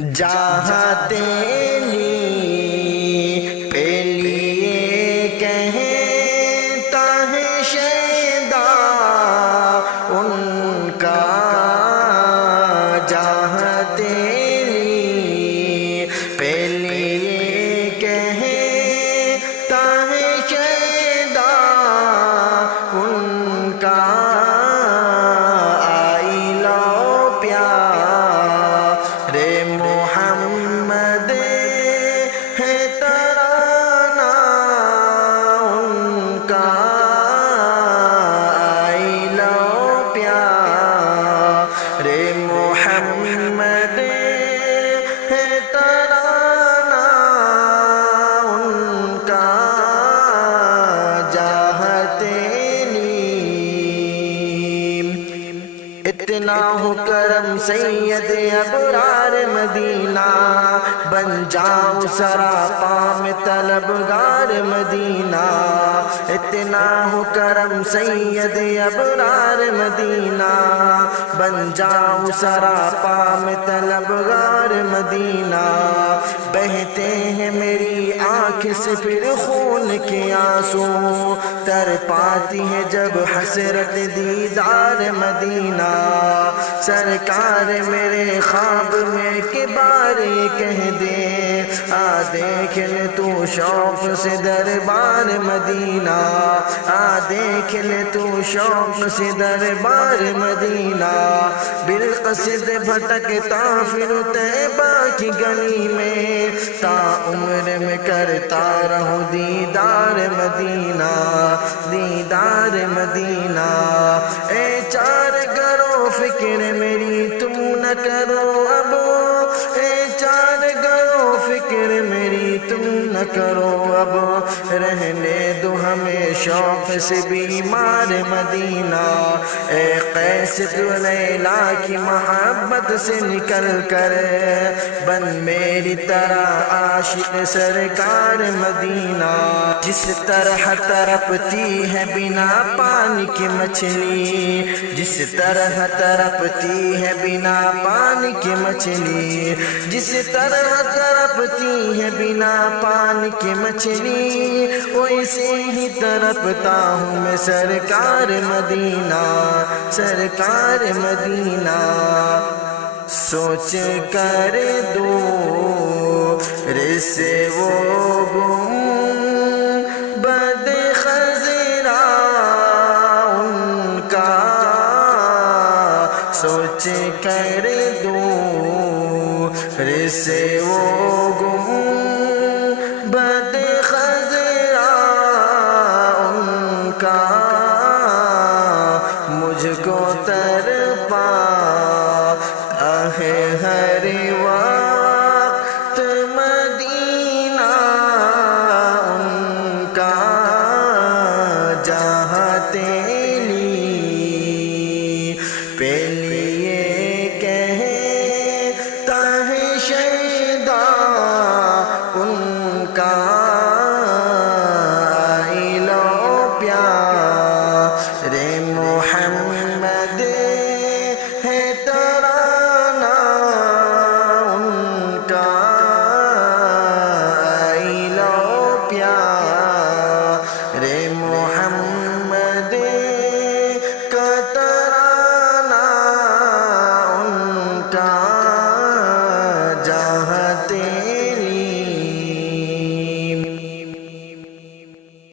جاہتے پہلیے کہتا ہے شیدا ان کا جاہتے پہلیے کہتا ہے شیدا ان کا آئی لو پیار محمد ہے ترانہ ان کا آئی لو پیار محمد ہے ترانہ ان کا جاہتے اتنا ہو کرم سید ابرار مدینہ بن جاؤ سراپا میں طلبگار مدینہ اتنا ہو کرم سید ابرار مدینہ بن جاؤ سراپا میں طلبگار مدینہ بہتے ہیں میری آنکھ سے پھر خون کے آنسو تر پاتی ہے جب حسرت دیدار مدینہ سرکار میرے خواب میں کے بارے کہہ دے آ دیکھ لے تو شوق سے دربار مدینہ آ دیکھ لے تو شوق سے دربار مدینہ بالقصد بھٹکتا پھر طیبہ کی گلی میں تا عمر میں کرتا رہو دیدار مدینہ دیدار مدینہ اے چار گرو فکر میری تم نہ کرو اب اے چار گرو فکر میری تم نہ کرو اب رہنے دو ہمیں شوق سے بیمار مدینہ اے قیس تو لیلا کی محبت سے نکل کر بن میری طرح عاشق سرکار مدینہ جس طرح تڑپتی ہے بنا پانی کی مچھلی جس طرح تڑپتی ہے بنا پانی کی مچھلی جس طرح تڑپتی ہے بنا پانی کی مچھلی ویسے ہی تڑپتا ہوں میں سرکار مدینہ سرکار مدینہ سوچ کر دو رسے وہ گنبد خضرا ان کا سوچ کر دو رسے وہ گنبد خضرا ان کا مجھ کو تڑپا ہے ہر وقت مدینہ ان کا جاہتے پہلیے کہتا ہے